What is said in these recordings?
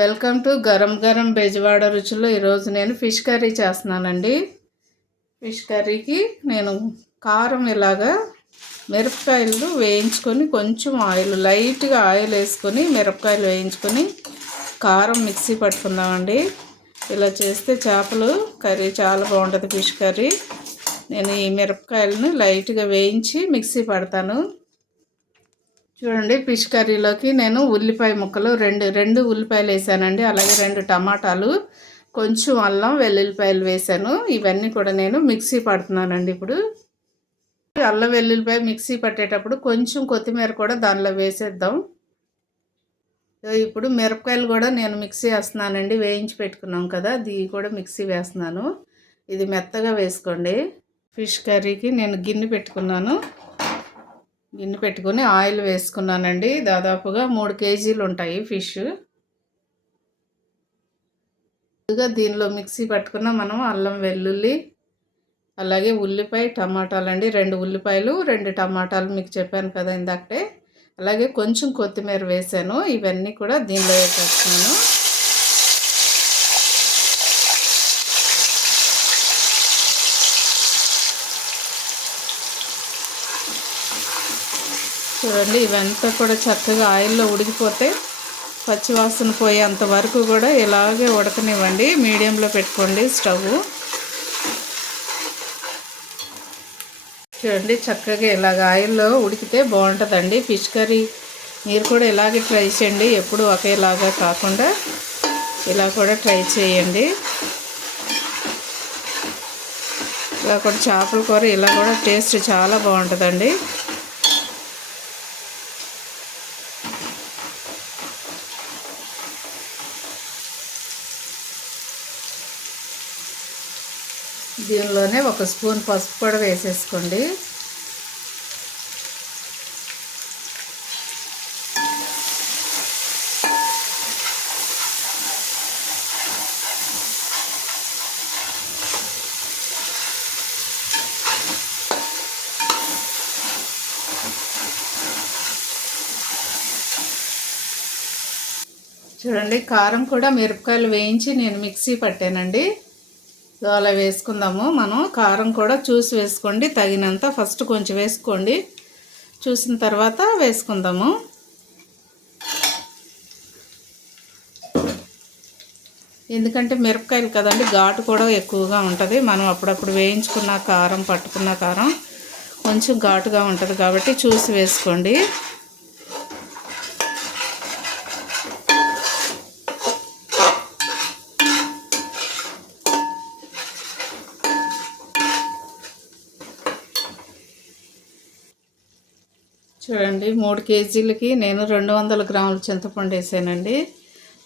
Welcome to గరం గరం బెజవాడ రుచుల్లో. ఈరోజు నేను ఫిష్ కర్రీ చేస్తున్నానండి. ఫిష్ కర్రీకి నేను కారం ఇలాగా మిరపకాయలు వేయించుకొని కొంచెం లైట్గా ఆయిల్ వేసుకొని మిరపకాయలు వేయించుకొని కారం మిక్సీ పట్టుకుందామండి. ఇలా చేస్తే చేపలు కర్రీ చాలా బాగుంటుంది. ఫిష్ కర్రీ నేను ఈ మిరపకాయలను లైట్గా వేయించి మిక్సీ పడతాను. చూడండి, ఫిష్ కర్రీలోకి నేను ఉల్లిపాయ ముక్కలు రెండు ఉల్లిపాయలు వేసానండి. అలాగే 2 టమాటాలు, కొంచెం అల్లం వెల్లుల్లిపాయలు వేసాను. ఇవన్నీ కూడా నేను మిక్సీ పడుతున్నానండి. ఇప్పుడు అల్లం వెల్లుల్లిపాయ మిక్సీ పట్టేటప్పుడు కొంచెం కొత్తిమీర కూడా దానిలో వేసేద్దాం. ఇప్పుడు మిరపకాయలు కూడా నేను మిక్సీ వేస్తున్నానండి. వేయించి పెట్టుకున్నాం కదా, అది కూడా మిక్సీ వేస్తున్నాను. ఇది మెత్తగా వేసుకోండి. ఫిష్ కర్రీకి నేను గిన్నె పెట్టుకొని ఆయిల్ వేసుకున్నానండి. దాదాపుగా 3 కేజీలు ఉంటాయి ఫిష్. దీనిలో మిక్సీ పట్టుకున్న మనం అల్లం వెల్లుల్లి, అలాగే ఉల్లిపాయ, టమాటాలండి. 2 ఉల్లిపాయలు 2 టమాటాలు మీకు చెప్పాను కదా ఇందాకటే. అలాగే కొంచెం కొత్తిమీర వేసాను. ఇవన్నీ కూడా దీనిలో వేసేస్తున్నాను. చూడండి, ఇవంతా కూడా చక్కగా ఆయిల్లో ఉడికిపోతే పచ్చివాసన పోయేంత వరకు కూడా ఇలాగే ఉడకనివ్వండి. మీడియంలో పెట్టుకోండి స్టవ్. చూడండి, చక్కగా ఇలాగ ఆయిల్లో ఉడికితే బాగుంటుందండి ఫిష్ కర్రీ. మీరు కూడా ఇలాగే ట్రై చేయండి. ఎప్పుడు ఒకేలాగా కాకుండా ఇలా కూడా ట్రై చేయండి. ఇలా కూడా చేపల కూర ఇలా కూడా టేస్ట్ చాలా బాగుంటుందండి. దీనిలోనే 1 స్పూన్ పసుపు కూడా వేసేసుకోండి. చూడండి, కారం కూడా మిరపకాయలు వేయించి నేను మిక్సీ పట్టానండి. సో అలా వేసుకుందాము. మనం కారం కూడా చూసి వేసుకోండి, తగినంత. ఫస్ట్ కొంచెం వేసుకోండి, చూసిన తర్వాత వేసుకుందాము. ఎందుకంటే మిరపకాయలు కదండి, ఘాటు కూడా ఎక్కువగా ఉంటుంది. మనం అప్పుడప్పుడు వేయించుకున్న కారం, పట్టుకున్న కారం కొంచెం ఘాటుగా ఉంటుంది కాబట్టి చూసి వేసుకోండి. చూడండి, 3 కేజీలకి నేను 200 గ్రాముల చింతపండు వేసానండి.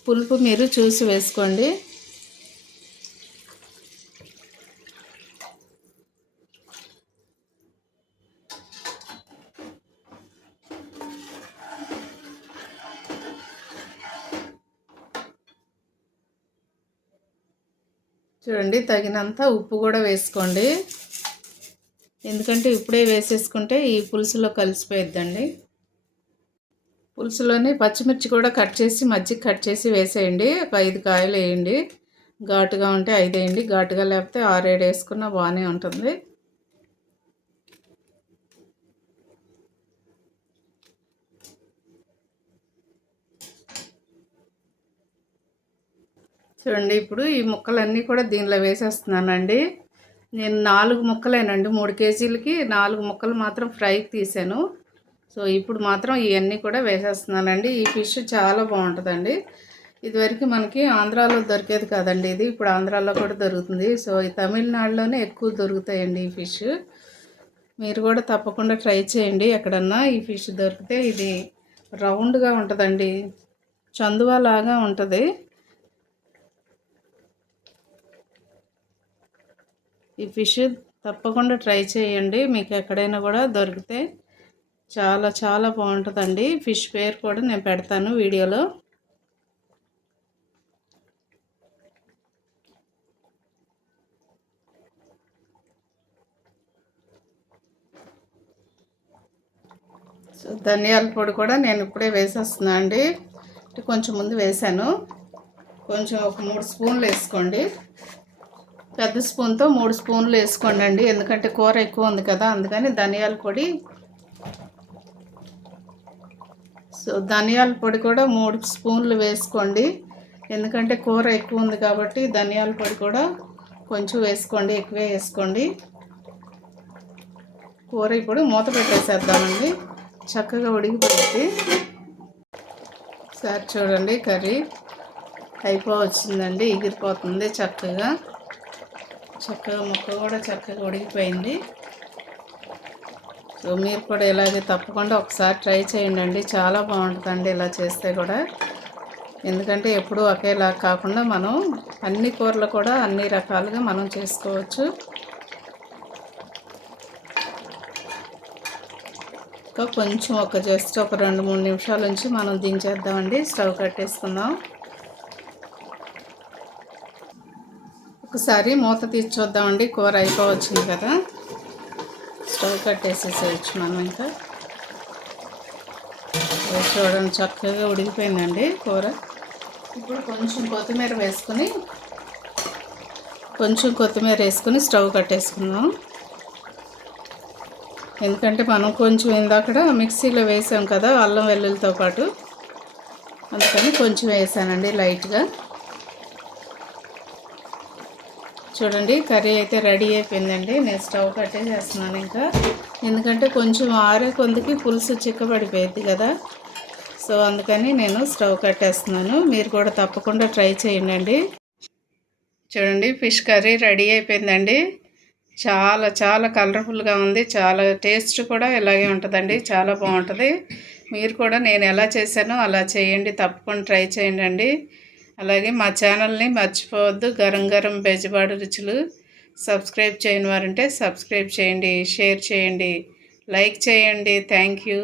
పులుపు మీరు చూసి వేసుకోండి. చూడండి, తగినంత ఉప్పు కూడా వేసుకోండి. ఎందుకంటే ఇప్పుడే వేసేసుకుంటే ఈ పులుసులో కలిసిపోయిద్దండి. పులుసులోని పచ్చిమిర్చి కూడా కట్ చేసి మజ్జిగ కట్ చేసి వేసేయండి. ఒక 5 కాయలు వేయండి. ఘాటుగా ఉంటే 5 వేయండి, ఘాటుగా లేకపోతే 6, 7 వేసుకున్నా బాగానే ఉంటుంది. చూడండి, ఇప్పుడు ఈ ముక్కలన్నీ కూడా దీనిలో వేసేస్తున్నానండి. నేను 4 ముక్కలేనండి, 3 కేజీలకి 4 ముక్కలు మాత్రం ఫ్రైకి తీసాను. సో ఇప్పుడు మాత్రం ఇవన్నీ కూడా వేసేస్తున్నానండి. ఈ ఫిష్ చాలా బాగుంటుందండి. ఇదివరకు మనకి ఆంధ్రాలో దొరికేది కాదండి, ఇది ఇప్పుడు ఆంధ్రాలో కూడా దొరుకుతుంది. సో ఈ తమిళనాడులోనే ఎక్కువ దొరుకుతాయండి ఈ ఫిష్. మీరు కూడా తప్పకుండా ట్రై చేయండి. ఎక్కడన్నా ఈ ఫిష్ దొరికితే. ఇది రౌండ్గా ఉంటుందండి, చందువా లాగా ఉంటుంది. ఈ ఫిష్ తప్పకుండా ట్రై చేయండి. మీకు ఎక్కడైనా కూడా దొరికితే చాలా చాలా బాగుంటుందండి. ఫిష్ పేరు కూడా నేను పెడతాను వీడియోలో. సో ధనియాల పొడి కూడా నేను ఇప్పుడే వేసేస్తున్నాను అండి. కొంచెం ముందు వేసాను. కొంచెం ఒక 3 స్పూన్లు వేసుకోండి. పెద్ద స్పూన్తో 3 స్పూన్లు వేసుకోండి అండి, ఎందుకంటే కూర ఎక్కువ ఉంది కదా, అందుకని ధనియాల పొడి. సో ధనియాల పొడి కూడా 3 స్పూన్లు వేసుకోండి, ఎందుకంటే కూర ఎక్కువ ఉంది కాబట్టి ధనియాల పొడి కూడా కొంచెం వేసుకోండి, ఎక్కువే వేసుకోండి. కూర ఇప్పుడు మూత పెట్టేసేద్దామండి, చక్కగా ఉడికిపోయింది. సార్ చూడండి, కర్రీ అయిపోవచ్చిందండి, ఎగిరిపోతుంది చక్కగా ముక్క కూడా చక్కగా ఉడికిపోయింది. సో మీరు కూడా ఇలాగే తప్పకుండా ఒకసారి ట్రై చేయండి, చాలా బాగుంటుందండి ఇలా చేస్తే కూడా. ఎందుకంటే ఎప్పుడూ ఒకేలా కాకుండా మనం అన్ని కూరలు కూడా అన్ని రకాలుగా మనం చేసుకోవచ్చు. కొంచెం జస్ట్ ఒక 2-3 నిమిషాల నుంచి మనం దించేద్దామండి, స్టవ్ కట్టేసుకుందాం. ఒకసారి మూత తీసి చూద్దామండి, కూర అయిపోవచ్చింది కదా, స్టవ్ కట్టేసేసేయచ్చు మనం. ఇంకా చూడండి చక్కగా ఉడికిపోయిందండి కూర. ఇప్పుడు కొంచెం కొత్తిమీర వేసుకొని స్టవ్ కట్టేసుకుందాం. ఎందుకంటే మనం కొంచెం ఇందాక మిక్సీలో వేసాం కదా అల్లం వెల్లుల్లితో పాటు, అందుకని కొంచెం వేసానండి లైట్గా. చూడండి కర్రీ అయితే రెడీ అయిపోయిందండి, నేను స్టవ్ కట్టేసేస్తున్నాను ఇంకా. ఎందుకంటే కొంచెం ఆరే కొందికి పులుసు చిక్కబడిపోయింది కదా, సో అందుకని నేను స్టవ్ కట్టేస్తున్నాను. మీరు కూడా తప్పకుండా ట్రై చేయండి. చూడండి ఫిష్ కర్రీ రెడీ అయిపోయిందండి, చాలా చాలా కలర్ఫుల్గా ఉంది, చాలా టేస్ట్ కూడా ఇలాగే ఉంటుందండి, చాలా బాగుంటుంది. మీరు కూడా నేను ఎలా చేశానో అలా చేయండి, తప్పకుండా ట్రై చేయండి. అలాగే మా ఛానల్ని మర్చిపోవద్దు, గరం గరం బెజవాడ రుచులు. సబ్స్క్రైబ్ చేయని వారంటే సబ్స్క్రైబ్ చేయండి, షేర్ చేయండి, లైక్ చేయండి. Thank you.